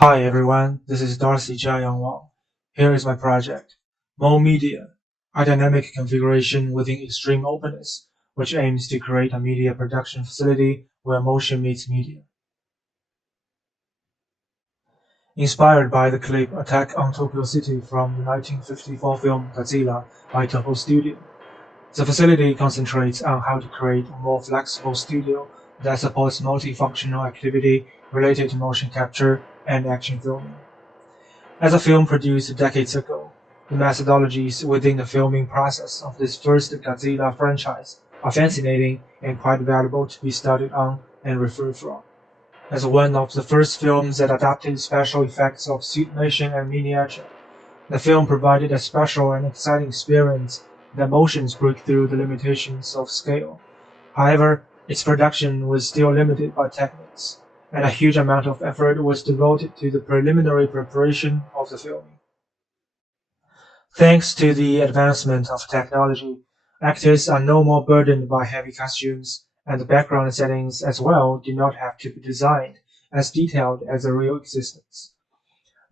Hi everyone, this is Darcy Jiayang Wang. Here is my project, Mo Media, a dynamic configuration within extreme openness, which aims to create a media production facility where motion meets media. Inspired by the clip Attack on Tokyo City from the 1954 film Godzilla by Toho Studio, the facility concentrates on how to create a more flexible studio that supports multifunctional activity related to motion capture and action filming. As a film produced decades ago, the methodologies within the filming process of this first Godzilla franchise are fascinating and quite valuable to be studied on and referred from. As one of the first films that adapted special effects of suit motion and miniature, the film provided a special and exciting experience that motions break through the limitations of scale. However, its production was still limited by techniques, and a huge amount of effort was devoted to the preliminary preparation of the filming. Thanks to the advancement of technology, actors are no more burdened by heavy costumes, and the background settings as well do not have to be designed as detailed as the real existence.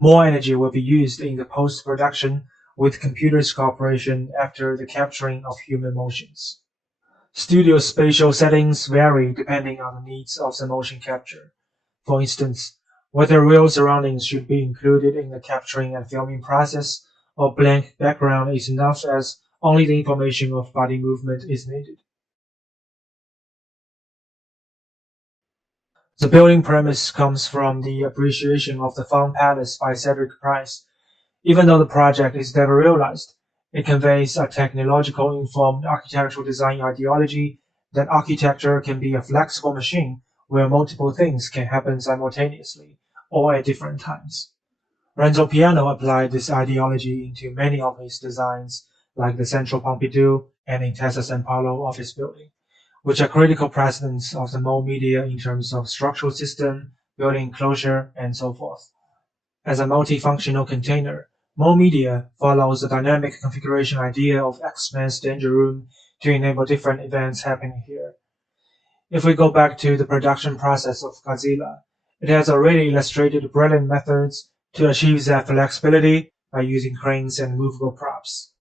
More energy will be used in the post-production with computer's cooperation after the capturing of human motions. Studio spatial settings vary depending on the needs of the motion capture. For instance, whether real surroundings should be included in the capturing and filming process, or blank background is enough as only the information of body movement is needed. The building premise comes from the appreciation of the Fun Palace by Cedric Price. Even though the project is never realized, it conveys a technological informed architectural design ideology that architecture can be a flexible machine where multiple things can happen simultaneously or at different times. Renzo Piano applied this ideology into many of his designs, like the Central Pompidou and Intesa San Paolo office building, which are critical precedents of the Mo media in terms of structural system, building enclosure, and so forth. As a multifunctional container, Mo Media follows the dynamic configuration idea of X-Men's Danger Room to enable different events happening here. If we go back to the production process of Godzilla, it has already illustrated brilliant methods to achieve that flexibility by using cranes and movable props.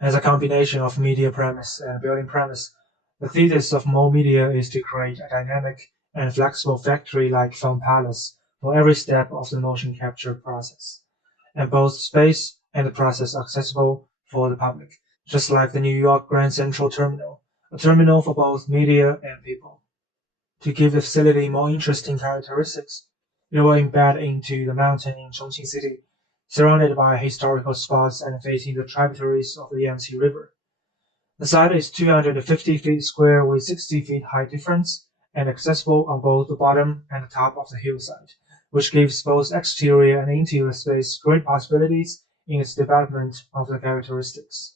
As a combination of media premise and building premise, the thesis of Mo Media is to create a dynamic and flexible factory-like film palace for every step of the motion capture process, and both space and the process accessible for the public, just like the New York Grand Central Terminal, a terminal for both media and people. To give the facility more interesting characteristics, it will embed into the mountain in Chongqing City, surrounded by historical spots and facing the tributaries of the Yangtze River. The site is 250 feet square with 60 feet height difference and accessible on both the bottom and the top of the hillside, which gives both exterior and interior space great possibilities in its development of the characteristics.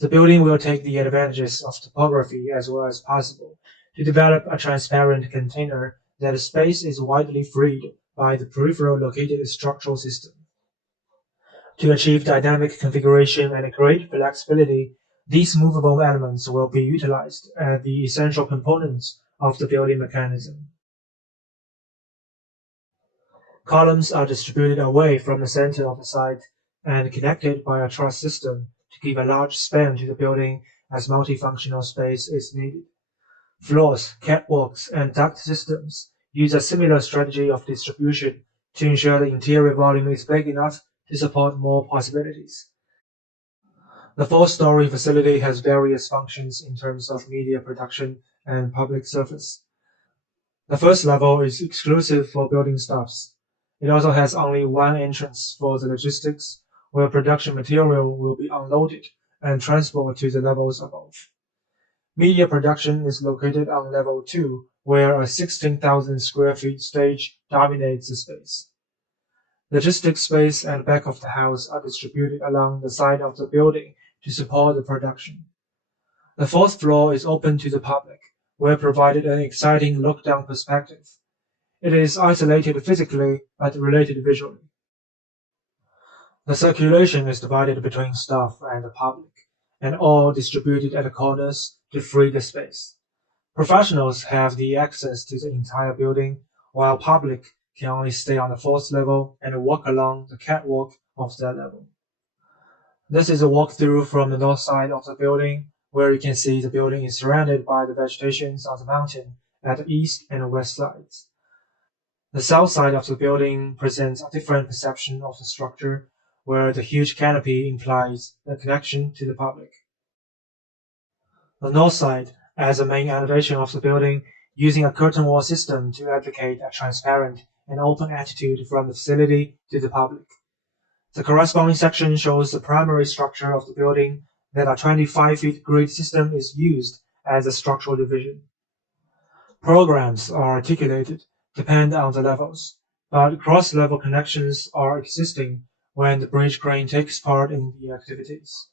The building will take the advantages of topography as well as possible to develop a transparent container that space is widely freed by the peripheral located structural system. To achieve dynamic configuration and great flexibility, these movable elements will be utilized as the essential components of the building mechanism. Columns are distributed away from the center of the site and connected by a truss system to give a large span to the building as multifunctional space is needed. Floors, catwalks, and duct systems use a similar strategy of distribution to ensure the interior volume is big enough to support more possibilities. The four-story facility has various functions in terms of media production and public service. The first level is exclusive for building staffs. It also has only one entrance for the logistics, where production material will be unloaded and transported to the levels above. Media production is located on level 2, where a 16,000 square feet stage dominates the space. Logistics space and back of the house are distributed along the side of the building to support the production. The fourth floor is open to the public, where provided an exciting look-down perspective. It is isolated physically but related visually. The circulation is divided between staff and the public, and all distributed at the corners to free the space. Professionals have the access to the entire building, while public can only stay on the fourth level and walk along the catwalk of that level. This is a walkthrough from the north side of the building, where you can see the building is surrounded by the vegetation of the mountain at the east and west sides. The south side of the building presents a different perception of the structure, where the huge canopy implies a connection to the public. The north side as the main elevation of the building, using a curtain wall system to advocate a transparent and open attitude from the facility to the public. The corresponding section shows the primary structure of the building, that a 25-feet grid system is used as a structural division. Programs are articulated depend on the levels, but cross-level connections are existing when the bridge crane takes part in the activities.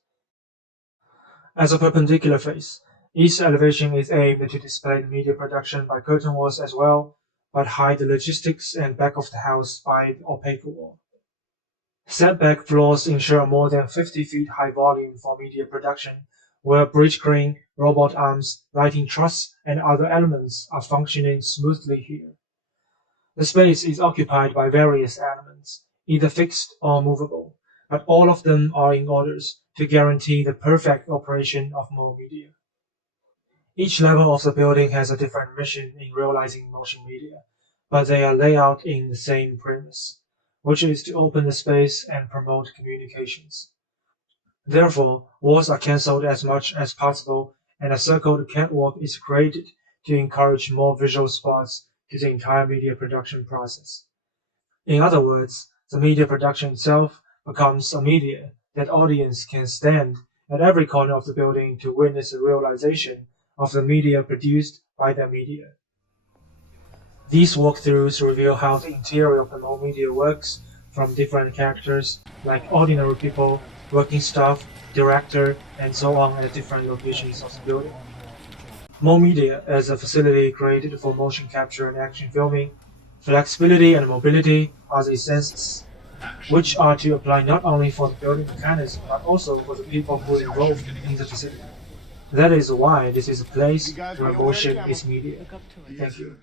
As a perpendicular face, each elevation is aimed to display the media production by curtain walls as well, but hide the logistics and back of the house by the opaque wall. Setback floors ensure more than 50 feet high volume for media production, where bridge crane, robot arms, lighting truss, and other elements are functioning smoothly here. The space is occupied by various elements, either fixed or movable, but all of them are in orders to guarantee the perfect operation of more media. Each level of the building has a different mission in realizing motion media, but they are laid out in the same premise, which is to open the space and promote communications. Therefore, walls are cancelled as much as possible, and a circled catwalk is created to encourage more visual spots to the entire media production process. In other words, the media production itself becomes a media that audience can stand at every corner of the building to witness the realization of the media produced by that media. These walkthroughs reveal how the interior of the mall media works, from different characters like ordinary people, working staff, director, and so on at different locations of the building. Mall media as a facility created for motion capture and action filming, flexibility and mobility are the essences, which are to apply not only for the building mechanism but also for the people who are involved in the facility. That is why this is a place where motion is media. Thank you.